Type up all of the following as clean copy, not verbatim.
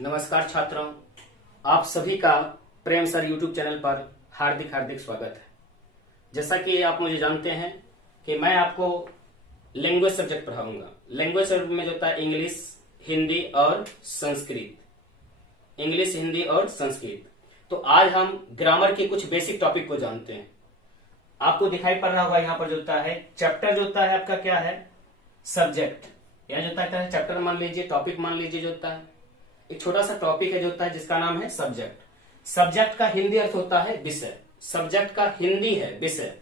नमस्कार छात्रों, आप सभी का प्रेम सर यूट्यूब चैनल पर हार्दिक हार्दिक स्वागत है। जैसा कि आप मुझे जानते हैं कि मैं आपको लैंग्वेज सब्जेक्ट पढ़ाऊंगा। लैंग्वेज सब्जेक्ट में जो होता है इंग्लिश, हिंदी और संस्कृत। इंग्लिश, हिंदी और संस्कृत। तो आज हम ग्रामर के कुछ बेसिक टॉपिक को जानते हैं। आपको दिखाई पड़ रहा होगा यहाँ पर जो होता है चैप्टर, जो होता है आपका क्या है, सब्जेक्ट। यहाँ जो होता है चैप्टर मान लीजिए, टॉपिक मान लीजिए, जो होता है एक छोटा सा टॉपिक है जो होता है जिसका नाम है सब्जेक्ट। सब्जेक्ट का हिंदी अर्थ होता है विषय। सब्जेक्ट का हिंदी है विषय।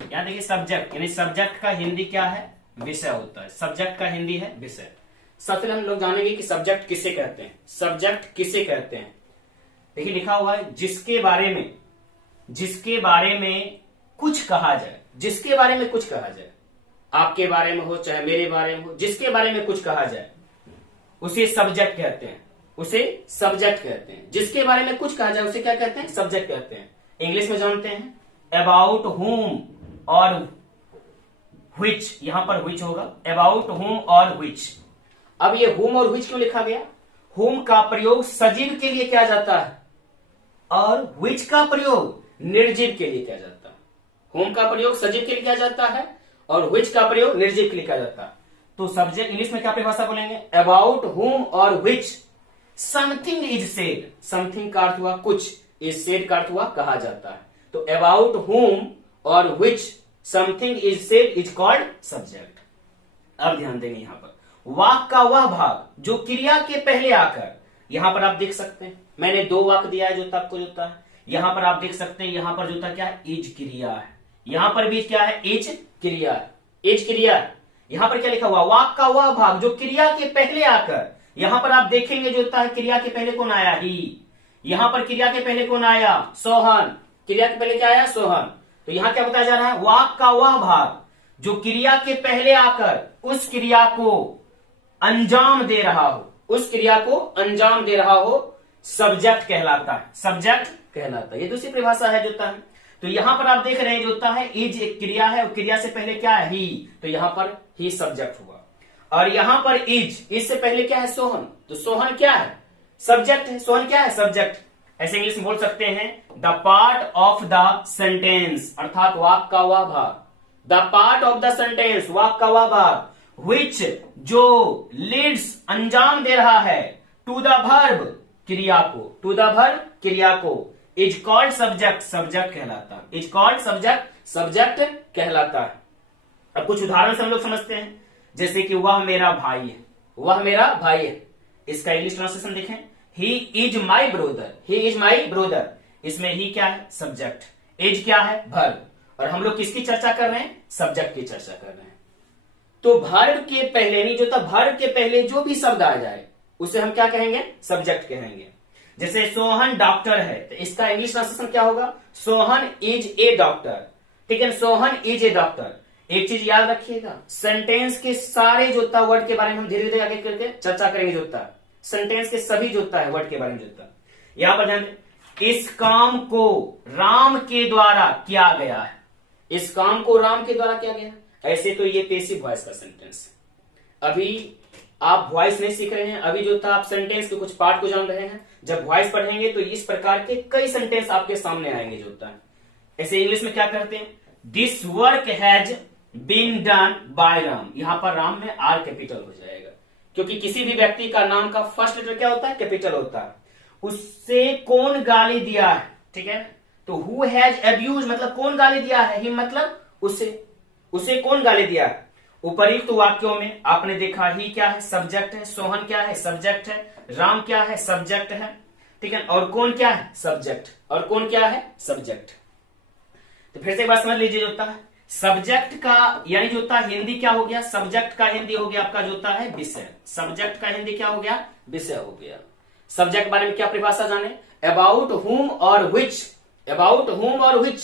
यहाँ देखिए सब्जेक्ट, यानी सब्जेक्ट का हिंदी क्या है, विषय होता है। सब्जेक्ट का हिंदी है विषय। सबसे हम लोग जानेंगे कि सब्जेक्ट किसे कहते हैं। सब्जेक्ट किसे कहते हैं, देखिए लिखा हुआ है जिसके बारे में कुछ कहा जाए। जिसके बारे में कुछ कहा जाए, आपके बारे में हो चाहे मेरे बारे में हो, जिसके बारे में कुछ कहा जाए उसे सब्जेक्ट कहते हैं। उसे सब्जेक्ट कहते हैं। जिसके बारे में कुछ कहा जाए उसे क्या कहते हैं, सब्जेक्ट कहते हैं। इंग्लिश में जानते हैं अबाउट हुम और व्हिच, यहां पर व्हिच होगा, अबाउट हुम और व्हिच। अब ये हुम और व्हिच क्यों लिखा गया? हुम का प्रयोग सजीव के लिए किया जाता है और व्हिच का प्रयोग निर्जीव के लिए किया जाता है। हुम का प्रयोग सजीव के लिए किया जाता है और व्हिच का प्रयोग निर्जीव के लिए किया जाता है। तो सब्जेक्ट इंग्लिश में क्या परिभाषा बोलेंगे, अबाउट हुम और which something is said. Something का अर्थ हुआ कुछ, इज सेड का अर्थ हुआ कहा जाता है। तो अबाउट हुम और which something is said is called subject. अब ध्यान देंगे यहां पर वाक्य का वह भाग जो क्रिया के पहले आकर, यहां पर आप देख सकते हैं मैंने दो वाक्य दिया है जो आपको जोता है। यहां पर आप देख सकते हैं यहां पर जोता क्या है, इज क्रिया है। यहां पर भी क्या है, इज क्रिया है। इज क्रिया है। यहां पर क्या लिखा हुआ, वाक्य का वह भाग जो क्रिया के पहले आकर, यहां पर आप देखेंगे जो होता है क्रिया के पहले कौन आया, ही। यहां पर क्रिया के पहले कौन आया, सोहन। क्रिया के पहले क्या आया, सोहन। तो यहां क्या बताया जा रहा है, वाक्य का वह भाग जो क्रिया के पहले आकर उस क्रिया को अंजाम दे रहा हो, उस क्रिया को अंजाम दे रहा हो, सब्जेक्ट कहलाता है। सब्जेक्ट कहलाता है। ये दूसरी परिभाषा है जो होता है। तो यहां पर आप देख रहे हैं जो होता है इज एक क्रिया है और क्रिया से पहले क्या है, ही। तो यहां पर ही सब्जेक्ट हुआ। और यहां पर इज, इससे पहले क्या है, सोहन। तो सोहन क्या है, सब्जेक्ट है। सोहन क्या है, सब्जेक्ट। ऐसे इंग्लिश में बोल सकते हैं the part of the sentence, अर्थात वाक्य का वह भाग। The part of the sentence, वाक्य का वह भाग, विच जो लीड्स अंजाम दे रहा है, टू द वर्ब क्रिया को, टू द वर्ब क्रिया को, इज कॉल्ड सब्जेक्ट। सब्जेक्ट कहलाता है। इज कॉल्ड सब्जेक्ट, सब्जेक्ट कहलाता है। अब कुछ उदाहरण से हम लोग समझते हैं, जैसे कि वह मेरा भाई है। वह मेरा भाई है, इसका इंग्लिश ट्रांसलेशन देखें, he is my brother. He is my brother. इसमें ही क्या है, सब्जेक्ट। इज क्या है, वर्ब। और हम लोग किसकी चर्चा कर रहे हैं, सब्जेक्ट की चर्चा कर रहे हैं। तो वर्ब के पहले नहीं जो था, वर्ब के पहले जो भी शब्द आ जाए उसे हम क्या कहेंगे, सब्जेक्ट कहेंगे। जैसे सोहन डॉक्टर है, तो इसका इंग्लिश ट्रांसलेशन क्या होगा, सोहन इज ए डॉक्टर। ठीक है, सोहन इज ए डॉक्टर। एक चीज याद रखिएगा, सेंटेंस के सारे जो होता है वर्ड के बारे में हम धीरे धीरे आगे करके चर्चा करेंगे। जो होता है सेंटेंस के सभी जो होता है वर्ड के बारे में जो होता है। यहां पर ध्यान, इस काम को राम के द्वारा किया गया है। इस काम को राम के द्वारा किया गया है। ऐसे तो ये पैसिव वॉइस का सेंटेंस है। अभी आप वॉइस नहीं सीख रहे हैं, अभी जो था आप सेंटेंस के कुछ पार्ट को जान रहे हैं। जब वॉइस पढ़ेंगे तो इस प्रकार के कई सेंटेंस आपके सामने आएंगे जो होता है। ऐसे इंग्लिश में क्या करते हैं, this work has been done by Ram. यहां पर राम में आर कैपिटल हो जाएगा, क्योंकि किसी भी व्यक्ति का नाम का फर्स्ट लेटर क्या होता है, कैपिटल होता है। उससे कौन गाली दिया है, ठीक है। तो हु हैज अब्यूज मतलब कौन गाली दिया है, ही मतलब उसे कौन गाली दिया है। उपयुक्त वाक्यों में आपने देखा ही क्या है, सब्जेक्ट है। सोहन क्या है, सब्जेक्ट है। राम क्या है, सब्जेक्ट है। ठीक है, और कौन क्या है, सब्जेक्ट। और कौन क्या है, सब्जेक्ट। तो फिर से एक बात समझ लीजिए, जो होता है सब्जेक्ट का यानी जो होता है हिंदी क्या हो गया, सब्जेक्ट का हिंदी हो गया आपका जो होता है विषय। सब्जेक्ट का हिंदी क्या हो गया, विषय हो गया। सब्जेक्ट बारे में क्या परिभाषा जाने, अबाउट हुम और व्हिच, अबाउट हुम और which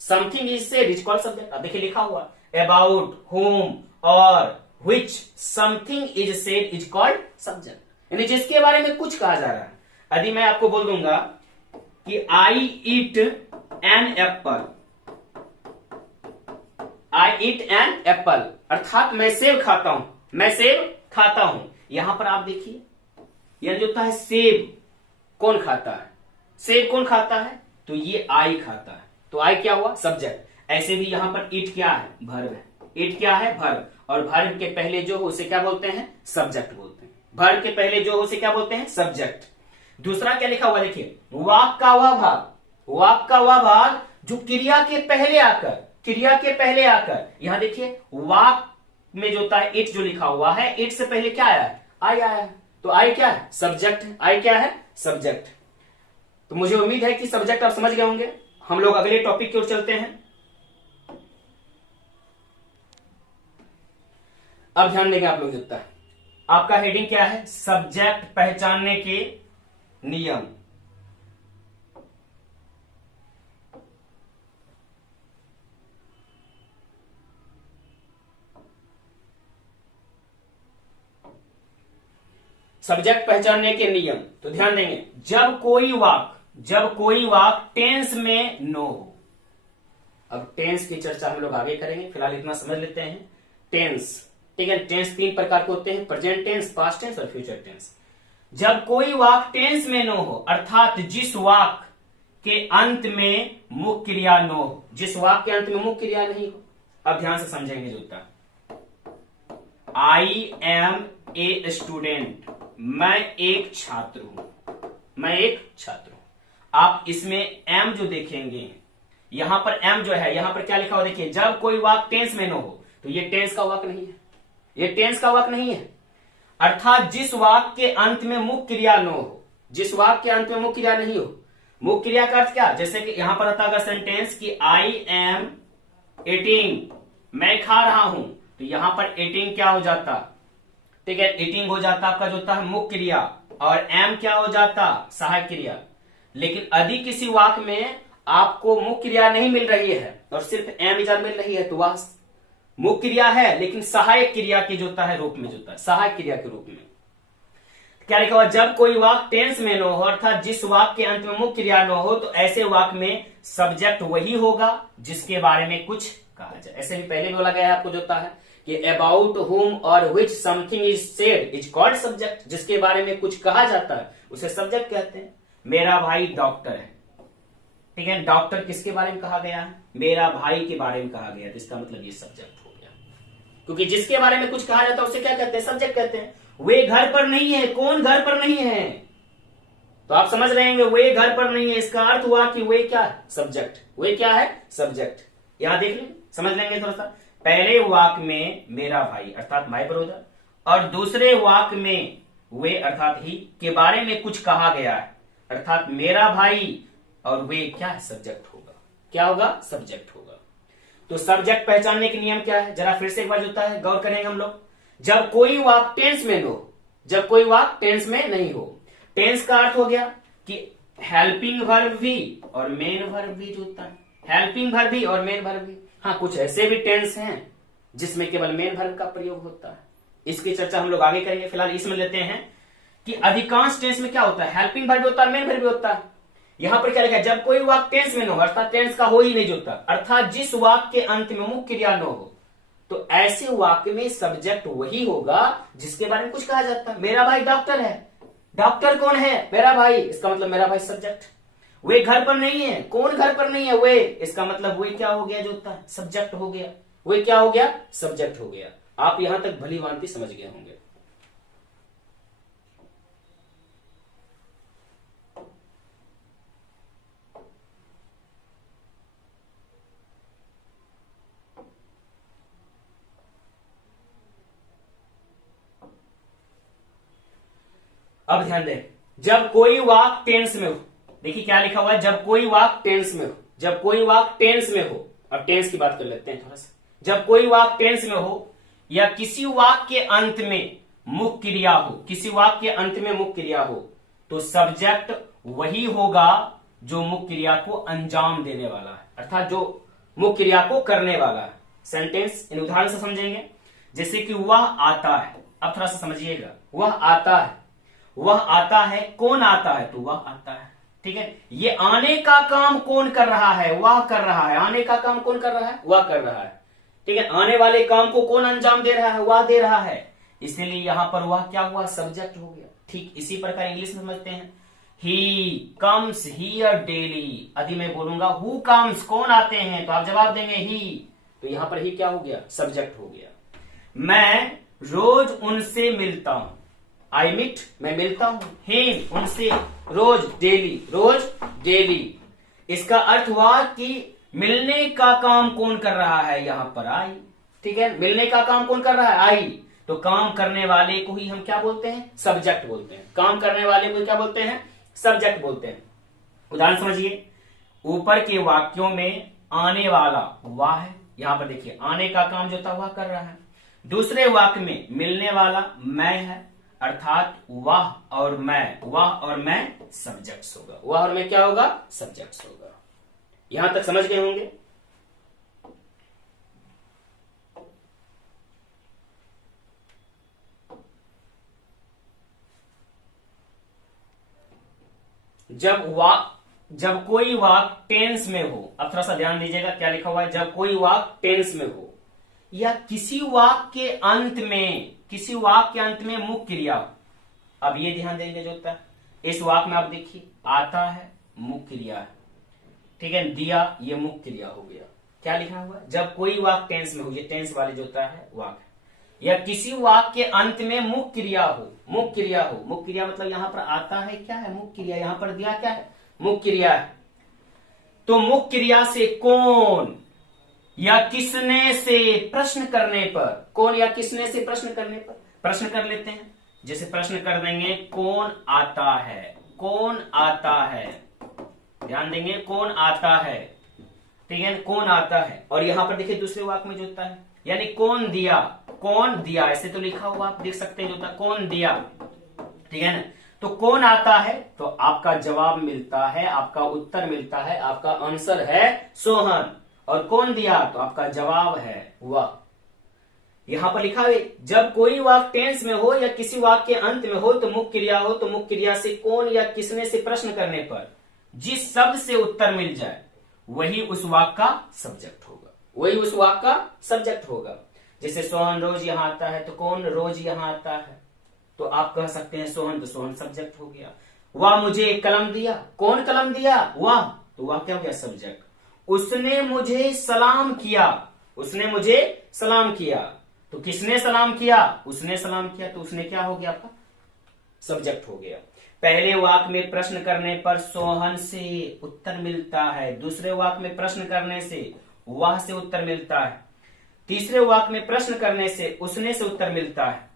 something is said is called subject. अब देखिए लिखा हुआ अबाउट हुम और which something is said is called subject, यानी जिसके बारे में कुछ कहा जा रहा है। यदि मैं आपको बोल दूंगा कि I eat an apple, I eat an apple, अर्थात मैं सेब खाता हूं, मैं सेब खाता हूं। यहां पर आप देखिए यानी जो होता है सेब कौन खाता है, सेब कौन खाता है, तो ये आई खाता है, तो आई क्या हुआ, सब्जेक्ट। ऐसे भी यहां पर इट क्या है, वर्ब है, इट क्या है, वर्ब, और वर्ब के पहले जो हो उसे क्या बोलते हैं, सब्जेक्ट बोलते हैं। वर्ब के पहले जो हो उसे क्या बोलते हैं, सब्जेक्ट। दूसरा क्या लिखा हुआ देखिए, वाक का वह भाग, वाक का वह भाग जो क्रिया के पहले आकर, क्रिया के पहले आकर, यहां देखिए वाक में जो होता है इट जो लिखा हुआ है, इट से पहले क्या आया है, आई आया है, तो आई क्या है, सब्जेक्ट है, आई क्या है, सब्जेक्ट। तो मुझे उम्मीद है कि सब्जेक्ट आप समझ गए होंगे। हम लोग अगले टॉपिक की ओर चलते हैं। अब ध्यान देंगे आप लोग, होता है आपका हेडिंग क्या है, सब्जेक्ट पहचानने के नियम। सब्जेक्ट पहचानने के नियम, तो ध्यान देंगे, जब कोई वाक टेंस में नो हो। अब टेंस की चर्चा हम लोग आगे करेंगे, फिलहाल इतना समझ लेते हैं। टेंस, ठीक है, टेंस 3 प्रकार के होते हैं, प्रेजेंट टेंस, पास्ट टेंस और फ्यूचर टेंस। जब कोई वाक टेंस में नो हो, अर्थात जिस वाक के अंत में मुख्य क्रिया नो हो, जिस वाक के अंत में मुख्य क्रिया नहीं हो। अब ध्यान से समझेंगे जो होता है, आई एम ए स्टूडेंट, मैं एक छात्र हूं, मैं एक छात्र हूं। आप इसमें एम जो देखेंगे, यहां पर एम जो है, यहां पर क्या लिखा हुआ देखिए, जब कोई वाक टेंस में न हो, तो ये टेंस का वाक नहीं है, ये टेंस का वाक नहीं है। अर्थात जिस वाक के अंत में मुख्य क्रिया न हो, जिस वाक के अंत में मुख्य क्रिया नहीं हो। मुख्य क्रिया का अर्थ क्या, जैसे कि यहां पर आता अगर सेंटेंस कि आई एम ईटिंग, मैं खा रहा हूं, तो यहां पर ईटिंग क्या हो जाता, ठीक है, ईटिंग हो जाता आपका जो होता है मुख्य क्रिया, और एम क्या हो जाता, सहायक क्रिया। लेकिन यदि किसी वाक में आपको मुख्य क्रिया नहीं मिल रही है और सिर्फ एम इजाद मिल रही है, तो वह मुख्य क्रिया है लेकिन सहायक क्रिया के जो होता है रूप में, जो होता है सहायक क्रिया के रूप में। क्या लिखा हुआ, जब कोई वाक टेंस में न हो, अर्थात जिस वाक के अंत में मुख्य क्रिया न हो, तो ऐसे वाक में सब्जेक्ट वही होगा जिसके बारे में कुछ कहा जाए। ऐसे भी पहले भी बोला गया है आपको जो होता है कि अबाउट हुम और which something is said is called subject, जिसके बारे में कुछ कहा जाता है उसे सब्जेक्ट कहते हैं। मेरा भाई डॉक्टर है, ठीक है, डॉक्टर किसके बारे में कहा गया है, मेरा भाई के बारे में कहा गया, तो इसका मतलब ये सब्जेक्ट हो गया। क्योंकि जिसके बारे में कुछ कहा जाता है उसे क्या कहते हैं, सब्जेक्ट कहते हैं। वे घर पर नहीं है, कौन घर पर नहीं है, तो आप समझ रहे हैं वे घर पर नहीं है, इसका अर्थ हुआ कि वे क्या है, सब्जेक्ट, वे क्या है, सब्जेक्ट। यहां देख लें, समझ लेंगे थोड़ा सा। पहले वाक में मेरा भाई अर्थात माय ब्रदर, और दूसरे वाक में वे अर्थात ही के बारे में कुछ कहा गया है, अर्थात मेरा भाई, और वे क्या है, सब्जेक्ट होगा, क्या होगा, सब्जेक्ट होगा। तो सब्जेक्ट पहचानने के नियम क्या है, जरा फिर से एक बार होता है, गौर करेंगे हम लोग। जब कोई वाक टेंस में हो, जब कोई वाक टेंस में नहीं हो, टेंस का अर्थ हो गया कि हेल्पिंग वर्ब भी और मेन वर्ब भी जो होता है, हेल्पिंग वर्ब भी और मेन वर्ब भी। हाँ, कुछ ऐसे भी टेंस हैं जिसमें केवल मेन वर्ब का प्रयोग होता है, इसकी चर्चा हम लोग आगे करेंगे। फिलहाल इसमें लेते हैं कि अधिकांश टेंस में क्या होता है, हेल्पिंग वर्ब भी होता है, मेन वर्ब भी होता है। यहां पर क्या लिखा है, जब कोई वाक टेंस में न हो, अर्थात टेंस का हो ही नहीं जोता, अर्थात जिस वाक के अंत में मुख्य क्रिया न हो, तो ऐसे वाक्य में सब्जेक्ट वही होगा जिसके बारे में कुछ कहा जाता है। मेरा भाई डॉक्टर है, डॉक्टर कौन है, मेरा भाई, इसका मतलब मेरा भाई सब्जेक्ट। वे घर पर नहीं है, कौन घर पर नहीं है, वे, इसका मतलब वे क्या हो गया, जो होता है सब्जेक्ट हो गया, वे क्या हो गया, सब्जेक्ट हो गया। आप यहां तक भली भांति समझ गए होंगे। अब ध्यान दें, जब कोई वाक टेंस में हो, देखिए क्या लिखा हुआ है, जब कोई वाक टेंस में हो, जब कोई वाक टेंस में हो। अब टेंस की बात कर लेते हैं थोड़ा सा। जब कोई वाक टेंस में हो या किसी वाक के अंत में मुख्य क्रिया हो, किसी वाक के अंत में मुख्य क्रिया हो, तो सब्जेक्ट वही होगा जो मुख्य क्रिया को अंजाम देने वाला है, अर्थात जो मुख्य क्रिया को करने वाला है। सेंटेंस इन उदाहरण से समझेंगे, जैसे कि वह आता है। अब थोड़ा सा समझिएगा, वह आता है, वह आता है, कौन आता है, तो वह आता है, ठीक है। ये आने का काम कौन कर रहा है, वह कर रहा है, आने का काम कौन कर रहा है, वह कर रहा है, ठीक है। आने वाले काम को कौन अंजाम दे रहा है, वह दे रहा है, इसीलिए यहां पर वह क्या हुआ, सब्जेक्ट हो गया। ठीक इसी प्रकार इंग्लिश में समझते हैं, ही कम्स हियर डेली। यदि मैं बोलूंगा हु कम्स, कौन आते हैं, तो आप जवाब देंगे ही, तो यहां पर ही क्या हो गया, सब्जेक्ट हो गया। मैं रोज उनसे मिलता हूं, आई मीट, मैं मिलता हूं, हिम उनसे, रोज डेली, रोज डेली। इसका अर्थ हुआ कि मिलने का काम कौन कर रहा है, यहां पर आई। ठीक है, मिलने का काम कौन कर रहा है, आई। तो काम करने वाले को ही हम क्या बोलते हैं, सब्जेक्ट बोलते हैं। काम करने वाले को क्या बोलते हैं, सब्जेक्ट बोलते हैं। उदाहरण समझिए, ऊपर के वाक्यों में आने वाला वह है, यहां पर देखिए आने का काम जो था वह कर रहा है। दूसरे वाक्य में मिलने वाला मैं है, अर्थात वह और मैं सब्जेक्ट्स होगा। वह और मैं क्या होगा, सब्जेक्ट्स होगा। यहां तक समझ गए होंगे। जब कोई वाक्य टेंस में हो, अब थोड़ा सा ध्यान दीजिएगा क्या लिखा हुआ है, जब कोई वाक्य टेंस में हो या किसी वाक्य के अंत में मुख्य क्रिया हो। अब ये ध्यान देंगे जो होता है, इस वाक्य में आप देखिए आता है मुख्य क्रिया है, ठीक है, दिया ये मुख्य क्रिया हो गया। क्या लिखा हुआ है, जब कोई वाक्य टेंस में हो, ये टेंस वाले जो होता है वाक्य, या किसी वाक्य के अंत में मुख्य क्रिया हो, मुख्य क्रिया मतलब यहां पर आता है क्या है, मुख्य क्रिया, यहां पर दिया क्या है, मुख्य क्रिया है। तो मुख्य क्रिया से कौन या किसने से प्रश्न करने पर, कौन या किसने से प्रश्न करने पर, प्रश्न कर लेते हैं। जैसे प्रश्न कर देंगे कौन आता है, कौन आता है, ध्यान देंगे कौन आता है, ठीक है, कौन आता है। और यहां पर देखिए दूसरे वाक्य में जो होता है, यानी कौन दिया, कौन दिया, ऐसे तो लिखा हुआ आप देख सकते हैं जो होता है कौन दिया, ठीक है ना। तो कौन आता है, तो आपका जवाब मिलता है, आपका उत्तर मिलता है, आपका आंसर है सोहन। और कौन दिया, तो आपका जवाब है वह। यहां पर लिखा है जब कोई वाक्य टेंस में हो या किसी वाक्य के अंत में हो तो मुख्य क्रिया हो, तो मुख्य क्रिया से कौन या किसने से प्रश्न करने पर जिस शब्द से उत्तर मिल जाए वही उस वाक्य का सब्जेक्ट होगा, वही उस वाक्य का सब्जेक्ट होगा। जैसे सोहन रोज यहां आता है, तो कौन रोज यहां आता है, तो आप कह सकते हैं सोहन, तो सोहन सब्जेक्ट हो गया। वह मुझे कलम दिया, कौन कलम दिया, वह, तो वह क्या हो गया, सब्जेक्ट। उसने मुझे सलाम किया, उसने मुझे सलाम किया, तो किसने सलाम किया, उसने सलाम किया, तो उसने क्या हो गया, आपका सब्जेक्ट हो गया। पहले वाक्य में प्रश्न करने पर सोहन से उत्तर मिलता है, दूसरे वाक्य में प्रश्न करने से वह से उत्तर मिलता है, तीसरे वाक्य में प्रश्न करने से उसने से उत्तर मिलता है,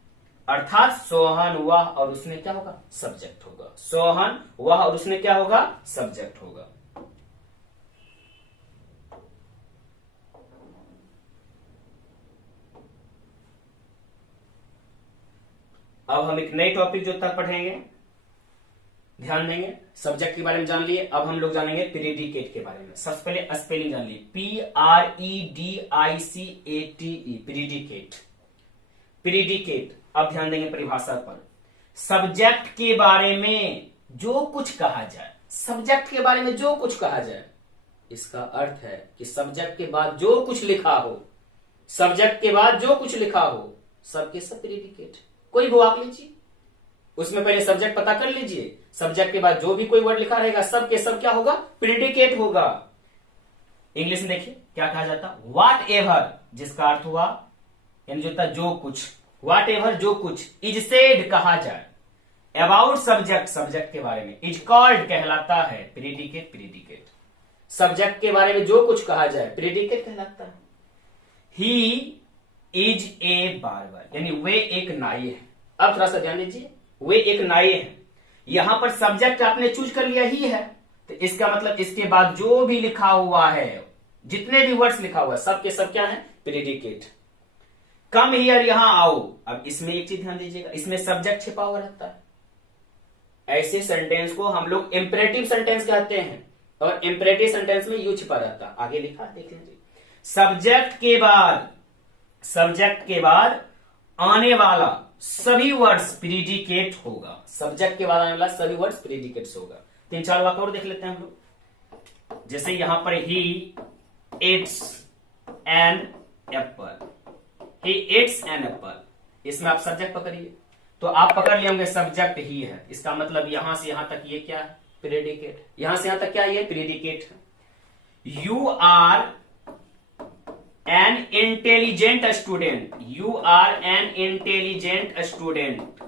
अर्थात सोहन वह और उसने क्या होगा, सब्जेक्ट होगा। सोहन वह और उसने क्या होगा, सब्जेक्ट होगा। अब हम एक नई टॉपिक जो तक पढ़ेंगे, ध्यान देंगे, सब्जेक्ट के बारे में जान लिए। अब हम लोग जानेंगे प्रीडिकेट के बारे में। सबसे पहले स्पेलिंग जान लिए, PREDICATE, प्रीडिकेट। प्रीडिकेट, अब ध्यान देंगे परिभाषा पर। सब्जेक्ट के बारे में जो कुछ कहा जाए, सब्जेक्ट के बारे में जो कुछ कहा जाए, इसका अर्थ है कि सब्जेक्ट के बाद जो कुछ लिखा हो, सब्जेक्ट के बाद जो कुछ लिखा हो, सबके सब प्रीडिकेट। कोई भी वाक्य लीजिए, उसमें पहले सब्जेक्ट पता कर लीजिए, सब्जेक्ट के बाद जो भी कोई वर्ड लिखा रहेगा सब के सब क्या होगा, प्रीडिकेट होगा। इंग्लिश में देखिए क्या कहा जाता, व्हाट एवर, जिसका अर्थ हुआ यानी जो था जो कुछ, व्हाट एवर जो कुछ, इज सेड कहा जाए, अबाउट सब्जेक्ट, सब्जेक्ट के बारे में, इज कॉल्ड कहलाता है प्रीडिकेट। प्रीडिकेट सब्जेक्ट के बारे में जो कुछ कहा जाए प्रीडिकेट कहलाता है। ही इज ए बार्बर, यानी वे एक नाई है। अब थोड़ा सा ध्यान दीजिए, वे एक नाई है, यहां पर सब्जेक्ट आपने चूज कर लिया ही है, तो इसका मतलब इसके बाद जो भी लिखा हुआ है, जितने भी वर्ड्स लिखा हुआ है, सब के सब क्या है, प्रीडिकेट। कम हियर, यहां आओ। अब इसमें एक चीज ध्यान दीजिएगा, इसमें सब्जेक्ट छिपा हुआ रहता है। ऐसे सेंटेंस को हम लोग इंपरेटिव सेंटेंस कहते हैं, और इंपरेटिव सेंटेंस में यू छिपा रहता है। आगे लिखा देख लीजिए, सब्जेक्ट के बाद आने वाला सभी वर्ड्स प्रीडिकेट होगा, सब्जेक्ट के बाद आने वाला सभी वर्ड्स प्रीडिकेट्स होगा। 3-4 वाक्य और देख लेते हैं हम लोग। जैसे यहां पर he eats an apple, he eats an apple, इसमें आप सब्जेक्ट पकड़िए, तो आप पकड़ लिए होंगे सब्जेक्ट ही है, इसका मतलब यहां से यहां तक ये क्या है, प्रेडिकेट। यहां से यहां तक क्या ये प्रेडिकेट है। You are an intelligent student, you are an intelligent student,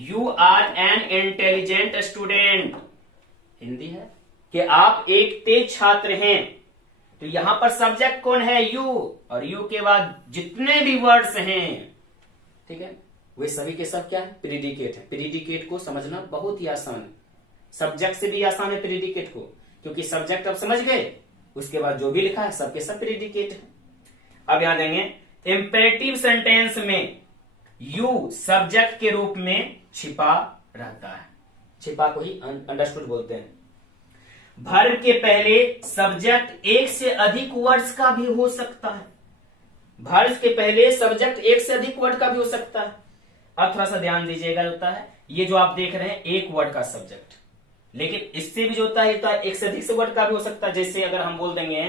you are an intelligent student, Hindi है कि आप एक तेज छात्र हैं। तो यहां पर सब्जेक्ट कौन है, यू, और यू के बाद जितने भी वर्ड्स हैं, ठीक है, वे सभी के सब क्या है, प्रेडिकेट है। प्रेडिकेट को समझना बहुत ही आसान है, सब्जेक्ट से भी आसान है प्रेडिकेट को, क्योंकि सब्जेक्ट अब समझ गए, उसके बाद जो भी लिखा है सबके सब प्रेडिकेट है। अब यहां देंगे इंपेरेटिव सेंटेंस में यू सब्जेक्ट के रूप में छिपा रहता है, छिपा को ही अंडरस्टूड बोलते हैं। वर्ब के पहले सब्जेक्ट एक से अधिक वर्ड्स का भी हो सकता है, वर्ब के पहले सब्जेक्ट एक से अधिक वर्ड का भी हो सकता है। अब थोड़ा सा ध्यान दीजिएगा, होता है ये जो आप देख रहे हैं एक वर्ड का सब्जेक्ट, लेकिन इससे भी जो होता है एक से अधिक से वर्ड का भी हो सकता है। जैसे अगर हम बोल देंगे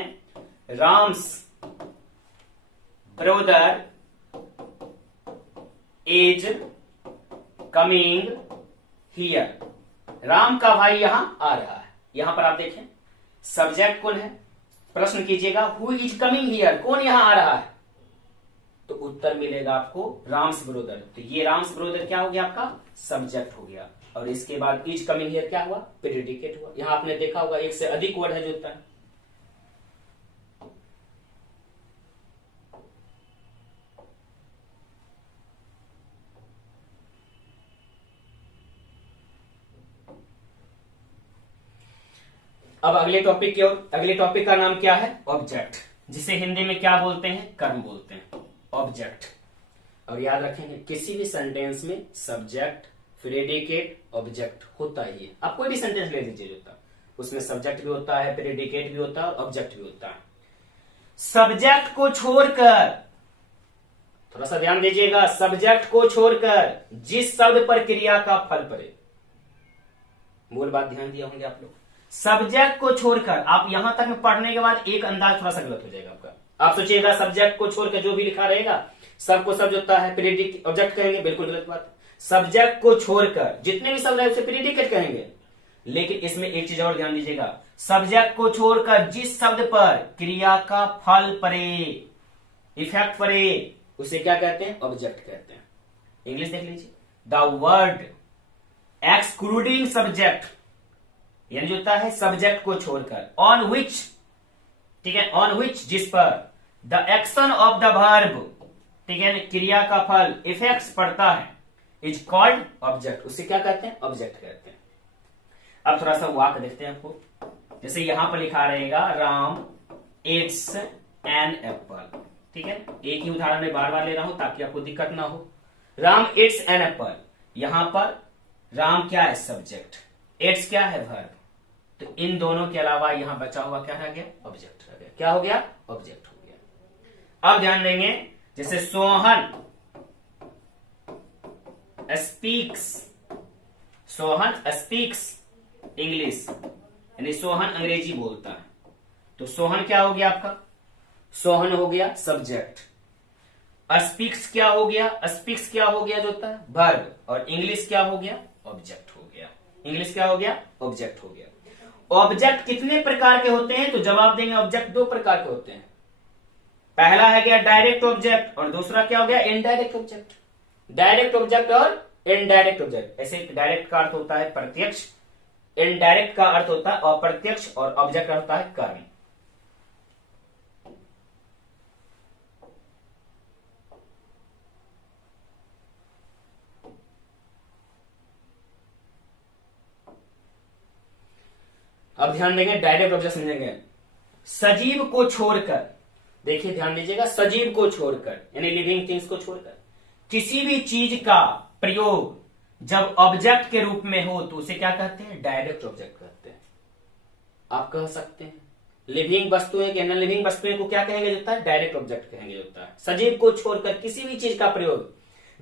Ram's brother is coming here, Ram का भाई यहां आ रहा है। यहां पर आप देखें सब्जेक्ट कौन है, प्रश्न कीजिएगा हु इज कमिंग हियर, कौन यहां आ रहा है, तो उत्तर मिलेगा आपको राम्स ब्रदर। तो ये राम्स ब्रदर क्या हो गया, आपका सब्जेक्ट हो गया, और इसके बाद इज कमिंग हियर क्या हुआ, प्रेडिकेट हुआ। यहां आपने देखा होगा एक से अधिक वर्ड है जो होता है। अब अगले टॉपिक की ओर, अगले टॉपिक का नाम क्या है, ऑब्जेक्ट, जिसे हिंदी में क्या बोलते हैं, कर्म बोलते हैं, ऑब्जेक्ट। और याद रखेंगे किसी भी सेंटेंस में सब्जेक्ट, प्रेडिकेट, ऑब्जेक्ट होता ही है। आप कोई भी सेंटेंस ले लीजिए जो होता है, उसमें सब्जेक्ट भी होता है, प्रेडिकेट भी होता है और ऑब्जेक्ट भी होता है। सब्जेक्ट को छोड़कर, थोड़ा सा ध्यान दीजिएगा, सब्जेक्ट को छोड़कर जिस शब्द पर क्रिया का फल पड़े, मूल बात ध्यान दिया होंगे आप लोग, सब्जेक्ट को छोड़कर, आप यहां तक में पढ़ने के बाद एक अंदाज थोड़ा सा गलत हो जाएगा आपका। आप सोचिएगा सब्जेक्ट को छोड़कर जो भी लिखा रहेगा सबको सब जो होता है प्रेडिकेट ऑब्जेक्ट कहेंगे, बिल्कुल गलत बात। सब्जेक्ट को छोड़कर जितने भी शब्द है उसे प्रेडिकेट कहेंगे, लेकिन इसमें एक चीज और ध्यान दीजिएगा, सब्जेक्ट को छोड़कर जिस शब्द पर क्रिया का फल पड़े, इफेक्ट पड़े, उसे क्या कहते हैं, ऑब्जेक्ट कहते हैं। इंग्लिश देख लीजिए, द वर्ड एक्सक्लूडिंग सब्जेक्ट, यानी जो होता है सब्जेक्ट को छोड़कर, ऑन विच, ठीक है, ऑन विच जिस पर, the action of the verb, ठीक है, क्रिया का फल, इफेक्ट्स पड़ता है, इज कॉल्ड ऑब्जेक्ट, उसे क्या कहते हैं, ऑब्जेक्ट कहते हैं। अब थोड़ा सा वाक्य देखते हैं आपको, जैसे यहां पर लिखा रहेगा राम इट्स एन एप्पल, ठीक है, एक ही उदाहरण में बार बार ले रहा हूं ताकि आपको दिक्कत ना हो। राम इट्स एन एप्पल, यहां पर राम क्या है, सब्जेक्ट, इट्स क्या है, वर्ब, तो इन दोनों के अलावा यहां बचा हुआ क्या रह गया, ऑब्जेक्ट रह गया। क्या हो गया, ऑब्जेक्ट हो गया। अब ध्यान देंगे, जैसे Sohan speaks, Sohan speaks English, यानी सोहन अंग्रेजी बोलता है, तो सोहन क्या हो गया आपका, सोहन हो गया सब्जेक्ट, स्पीक्स क्या हो गया, स्पीक्स क्या हो गया जो होता है वर्ब, और इंग्लिश क्या हो गया, ऑब्जेक्ट हो गया, इंग्लिश क्या हो गया, ऑब्जेक्ट हो गया। ऑब्जेक्ट कितने प्रकार के होते हैं, तो जवाब देंगे ऑब्जेक्ट दो प्रकार के होते हैं। पहला है गया डायरेक्ट ऑब्जेक्ट और दूसरा क्या हो गया, इनडायरेक्ट ऑब्जेक्ट। डायरेक्ट ऑब्जेक्ट और इनडायरेक्ट ऑब्जेक्ट, ऐसे डायरेक्ट का अर्थ होता है प्रत्यक्ष, इनडायरेक्ट का अर्थ होता है अप्रत्यक्ष, और ऑब्जेक्ट होता है कर्म। अब ध्यान देंगे, डायरेक्ट ऑब्जेक्ट समझेंगे। सजीव को छोड़कर, देखिए ध्यान दीजिएगा, सजीव को छोड़कर यानी लिविंग थिंग्स को छोड़कर किसी भी चीज का प्रयोग जब ऑब्जेक्ट के रूप में हो तो उसे क्या कहते हैं, डायरेक्ट ऑब्जेक्ट कहते हैं। आप कह सकते हैं लिविंग वस्तुएं के नॉन लिविंग वस्तुएं को क्या कहेंगे, होता है डायरेक्ट ऑब्जेक्ट कहेंगे, होता है। सजीव को छोड़कर किसी भी चीज का प्रयोग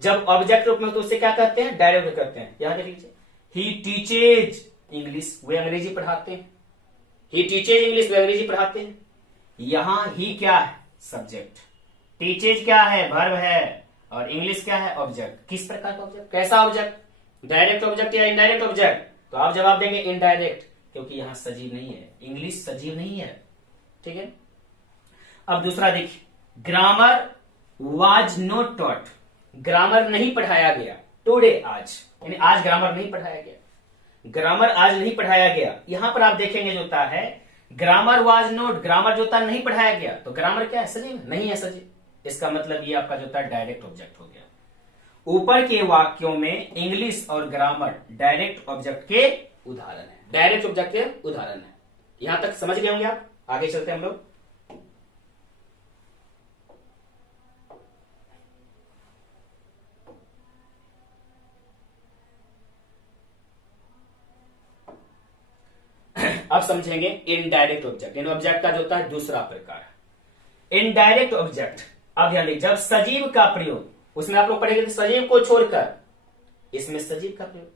जब ऑब्जेक्ट रूप में हो तो उसे क्या कहते हैं, डायरेक्ट कहते हैं। यहां देख लीजिए, ही टीचेज इंग्लिश, वे अंग्रेजी पढ़ाते हैं, ही टीचेज इंग्लिश, वे अंग्रेजी पढ़ाते हैं। यहां ही क्या है, सब्जेक्ट, टीचेज क्या है, वर्ब है, और इंग्लिश क्या है? ऑब्जेक्ट। किस प्रकार का ऑब्जेक्ट? कैसा ऑब्जेक्ट? डायरेक्ट ऑब्जेक्ट या इनडायरेक्ट ऑब्जेक्ट? तो आप जवाब देंगे इनडायरेक्ट, क्योंकि यहां सजीव नहीं है, इंग्लिश सजीव नहीं है। ठीक है। अब दूसरा देखिए, grammar was not taught, grammar नहीं पढ़ाया गया टुडे, आज, यानी आज ग्रामर नहीं पढ़ाया गया, ग्रामर आज नहीं पढ़ाया गया। यहां पर आप देखेंगे जो होता है ग्रामर वाज नॉट, ग्रामर जो होता है नहीं पढ़ाया गया, तो ग्रामर क्या है? सजीव नहीं है, सजीव। इसका मतलब ये आपका जो होता है डायरेक्ट ऑब्जेक्ट हो गया। ऊपर के वाक्यों में इंग्लिश और ग्रामर डायरेक्ट ऑब्जेक्ट के उदाहरण है, डायरेक्ट ऑब्जेक्ट के उदाहरण है। यहां तक समझ गए होंगे आप? आगे चलते हैं हम लोग। अब समझेंगे इनडायरेक्ट ऑब्जेक्ट, इन ऑब्जेक्ट का जो होता है दूसरा प्रकार इनडायरेक्ट ऑब्जेक्ट। अब ध्यान दीजिए, जब सजीव का प्रयोग, उसमें आप लोग पढ़ेंगे सजीव को छोड़कर, इसमें सजीव का प्रयोग,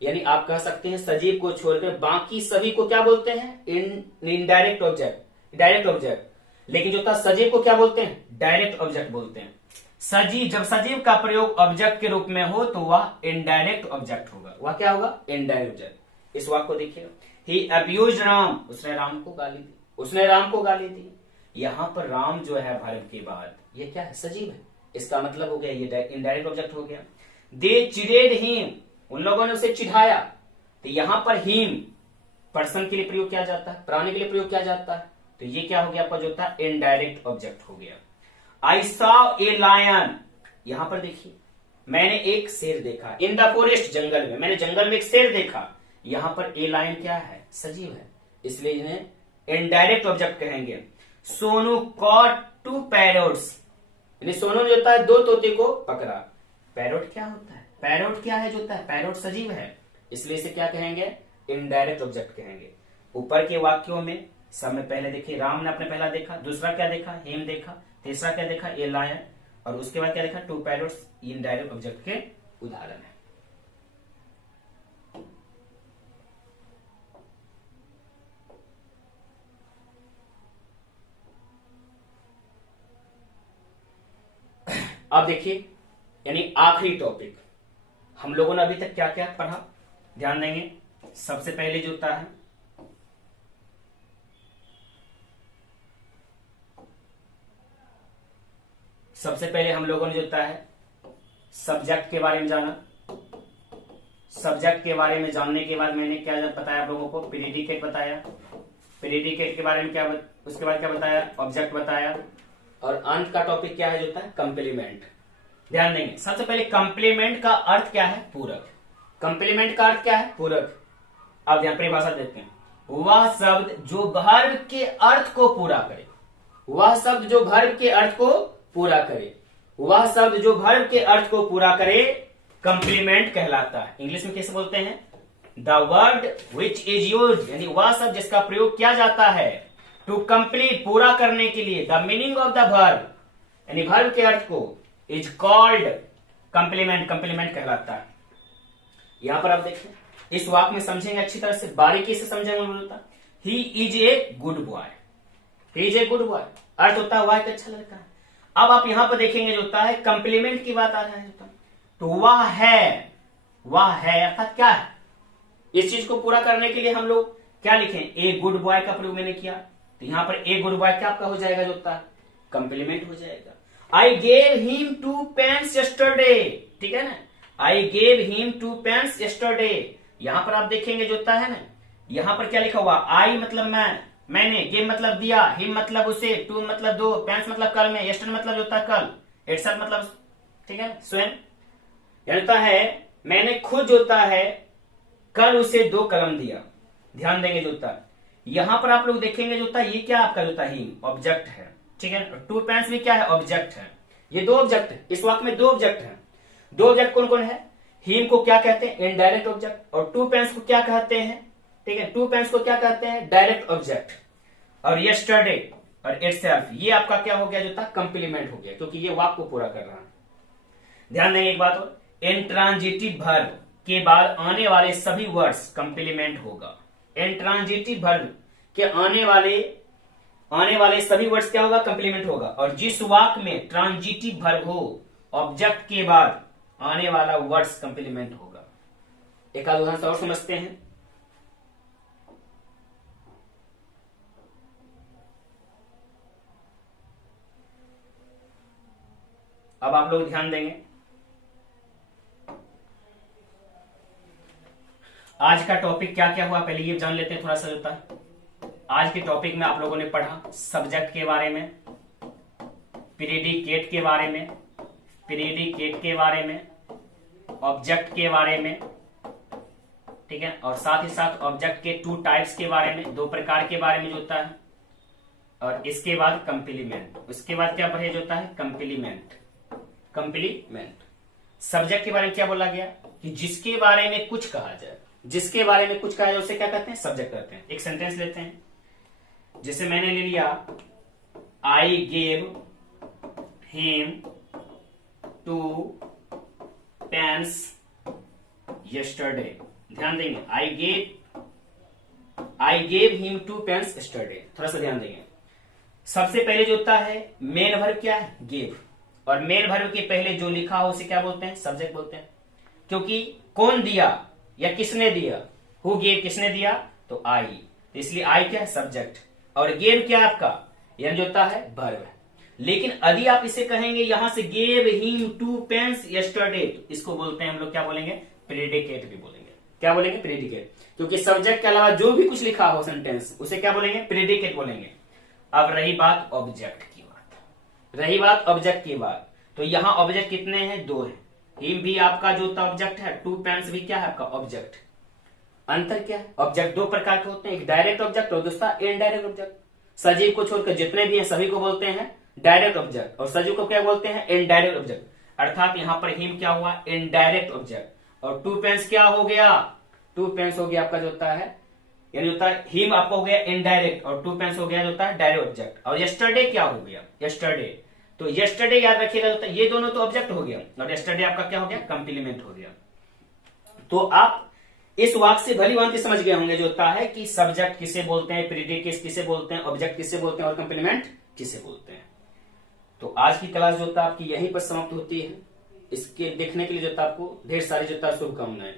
यानी आप कह सकते हैं सजीव को छोड़कर बाकी सभी को क्या बोलते हैं? Indirect object, direct object. लेकिन जो था सजीव को क्या बोलते हैं? डायरेक्ट ऑब्जेक्ट बोलते हैं। सजीव, जब सजीव का प्रयोग ऑब्जेक्ट के रूप में हो तो वह इनडायरेक्ट ऑब्जेक्ट होगा। वह क्या होगा? Indirect object. इस वाक्य को देखिएगा, ही अब्यूज्ड राम, उसने राम को गाली दी, उसने राम को गाली दी। यहां पर राम जो है वर्ब के बाद ये क्या है? सजीव है। इसका मतलब हो गया ये इनडायरेक्ट ऑब्जेक्ट हो गया। दे चिडेड हिम, उन लोगों ने उसे चिढ़ाया, तो यहां पर हिम पर्सन के लिए प्रयोग किया जाता है, प्राणी के लिए प्रयोग किया जाता है, तो ये क्या हो गया आपका जो होता है? इनडायरेक्ट ऑब्जेक्ट हो गया। आई सॉ ए लायन, यहां पर देखिए मैंने एक शेर देखा, इन द फॉरेस्ट, जंगल में, मैंने जंगल में एक शेर देखा। यहां पर ए लायन क्या है? सजीव है, इसलिए इन्हें इनडायरेक्ट ऑब्जेक्ट कहेंगे। सोनू कॉट टू पैरोट्स, यानी सोनू जो होता है दो तोते को पकड़ा। पैरोट क्या होता है? पैरोट क्या है जो होता है? पैरोट सजीव है, इसलिए इसे क्या कहेंगे? इनडायरेक्ट ऑब्जेक्ट कहेंगे। ऊपर के वाक्यों में सब में पहले देखिए राम ने अपने पहला देखा, दूसरा क्या देखा? हिम देखा, तीसरा क्या देखा? ए लायन, और उसके बाद क्या देखा? To parrots. इनडायरेक्ट ऑब्जेक्ट के उदाहरण है। अब देखिए, यानी आखिरी टॉपिक हम लोगों ने अभी तक क्या क्या पढ़ा, ध्यान देंगे। सबसे पहले जो होता है सबसे पहले हम लोगों ने जो होता है सब्जेक्ट के बारे में जाना। सब्जेक्ट के बारे में जानने के बाद मैंने क्या बताया आप लोगों को? प्रेडिकेट बताया। प्रेडिकेट के बारे में क्या उसके बाद क्या बताया? ऑब्जेक्ट बताया। और अंत का टॉपिक क्या है जो होता है? कंप्लीमेंट। ध्यान देंगे, सबसे पहले कंप्लीमेंट का अर्थ क्या है? पूरक। कंप्लीमेंट का अर्थ क्या है? पूरक। अब ध्यान परिभाषा देते हैं, वह शब्द जो वर्ब के अर्थ को पूरा करे, वह शब्द जो वर्ब के अर्थ को पूरा करे, वह शब्द जो वर्ब के अर्थ को पूरा करे कंप्लीमेंट कहलाता है। इंग्लिश में कैसे बोलते हैं? The word which is used, यानी वह शब्द जिसका प्रयोग किया जाता है टू कंप्लीट, पूरा करने के लिए, the meaning of the verb, यानी वर्ब के अर्थ को, इज कॉल्ड कंप्लीमेंट, कंप्लीमेंट कहलाता है। यहां पर आप देखें, इस वाक्य में समझेंगे अच्छी तरह से, बारीकी से समझेंगे। बोलता he is a good boy, he is a good boy, अर्थ होता है वह एक अच्छा लड़का है। अब आप यहां पर देखेंगे जो होता है कंप्लीमेंट की बात आ रहा है, तो वह है, वह है अर्थात क्या है? इस चीज को पूरा करने के लिए हम लोग क्या लिखें? ए गुड बॉय का प्रयोग मैंने किया, तो यहां पर ए गुड बॉय क्या आपका हो जाएगा जो होता है? कंप्लीमेंट हो जाएगा। I gave him 2 pens yesterday, ठीक है ना? I gave him 2 pens yesterday. यहां पर आप देखेंगे जो होता है ना, यहां पर क्या लिखा हुआ? आई मतलब मैं, मैंने, गेव मतलब दिया, हिम मतलब उसे, 2 मतलब 2, पेन्स मतलब कल में, यस्टर मतलब होता है कल, इटसेल्फ मतलब, ठीक है, स्वयं। यानी होता है मैंने खुद जो होता है कल उसे 2 कलम दिया। ध्यान देंगे जो होता है, यहां पर आप लोग देखेंगे जो होता है ये क्या आपका जो होता है? हिम ऑब्जेक्ट है, ठीक है। 2 पेन्स भी क्या है? ऑब्जेक्ट है। ये 2 ऑब्जेक्ट है, इस वाक्य में 2 ऑब्जेक्ट है। 2 ऑब्जेक्ट कौन कौन है? हिम को क्या कहते हैं? Indirect object. और 2 पेन्स को क्या कहते हैं? ठीक है, 2 पेन्स को क्या कहते हैं? Direct object. और यस्टरडे और इटसेल्फ, ये आपका क्या हो गया जो था? कंप्लीमेंट हो गया, क्योंकि ये वाक्य को पूरा कर रहा है। ध्यान देंगे एक बात और, इंट्रांजिटिव वर्ब के बाद आने वाले सभी वर्ड्स कंप्लीमेंट होगा। इंट्रांजिटिव वर्ब के आने वाले सभी वर्ड्स क्या होगा? कंप्लीमेंट होगा। और जिस वाक्य में ट्रांजिटिव वर्ब हो ऑब्जेक्ट के बाद आने वाला वर्ड्स कंप्लीमेंट होगा। एक आध उदाहरण से और समझते हैं। अब आप लोग ध्यान देंगे, आज का टॉपिक क्या क्या हुआ पहले ये जान लेते हैं थोड़ा सा होता है। आज के टॉपिक में आप लोगों ने पढ़ा सब्जेक्ट के बारे में, प्रेडिकेट के बारे में, प्रेडिकेट के बारे में, ऑब्जेक्ट के बारे में, ठीक है, और साथ ही साथ ऑब्जेक्ट के 2 टाइप्स के बारे में, 2 प्रकार के बारे में जो होता है, और इसके बाद कंप्लीमेंट। उसके बाद क्या परहेज होता है? कंप्लीमेंट। कंप्लीमेंट सब्जेक्ट के बारे में क्या बोला गया कि जिसके बारे में कुछ कहा जाए, जिसके बारे में कुछ कहा जाए उसे क्या कहते हैं? सब्जेक्ट कहते हैं। एक सेंटेंस लेते हैं, जैसे मैंने ले लिया I gave him 2 pens yesterday. ध्यान देंगे, I gave him 2 pens yesterday. थोड़ा सा ध्यान देंगे, सबसे पहले जो होता है मेन वर्ब क्या है? गेव। और मेन वर्ब के पहले जो लिखा हो उसे क्या बोलते हैं? सब्जेक्ट बोलते हैं। क्योंकि कौन दिया या किसने दिया? हु गेव, किसने दिया? तो आई, तो इसलिए आई क्या है? सब्जेक्ट। और गेव क्या है आपका? यह जो होता है वर्ब। लेकिन यदि आप इसे कहेंगे यहां से गेव हिम 2 पेन्स यस्टरडे, तो इसको बोलते हैं हम लोग क्या बोलेंगे? प्रेडिकेट भी बोलेंगे। क्या बोलेंगे? प्रेडिकेट। क्योंकि सब्जेक्ट के अलावा जो भी कुछ लिखा हो सेंटेंस उसे क्या बोलेंगे? प्रेडिकेट बोलेंगे। अब रही बात ऑब्जेक्ट की बात, रही बात ऑब्जेक्ट की बात, तो यहां ऑब्जेक्ट कितने हैं? 2 हैं। हिम भी आपका जो होता ऑब्जेक्ट है, 2 पेन्स भी क्या है आपका? ऑब्जेक्ट। अंतर क्या है? ऑब्जेक्ट 2 प्रकार के होते हैं, एक डायरेक्ट ऑब्जेक्ट और दूसरा इनडायरेक्ट ऑब्जेक्ट। सजीव को छोड़कर जितने भी हैं सभी को बोलते हैं डायरेक्ट ऑब्जेक्ट, और सजीव को क्या बोलते हैं? Indirect object. अर्थात यहां पर हिम क्या हुआ? Indirect object. और 2 पेन्स क्या हो गया? 2 पेन्स हो गया आपका जो होता है, यानी होता है हिम आपका हो गया इनडायरेक्ट, और 2 पेन्स हो गया जो होता है डायरेक्ट ऑब्जेक्ट। और यस्टरडे क्या हो गया? यस्टरडे, तो यस्टरडे याद रखिएगा, ये दोनों तो ऑब्जेक्ट हो गया, और यस्टरडे आपका क्या हो गया? कंप्लीमेंट हो गया। तो आप इस वाक्य से भली भांति समझ गए होंगे जो होता है कि सब्जेक्ट किसे बोलते हैं, प्रेडिकेट किसे बोलते हैं, ऑब्जेक्ट किसे बोलते हैं, और कंप्लीमेंट किसे बोलते हैं। तो आज की क्लास जो होता है आपकी यहीं पर समाप्त होती है। इसके देखने के लिए जो होता है आपको ढेर सारी जो होता है शुभकामनाएं।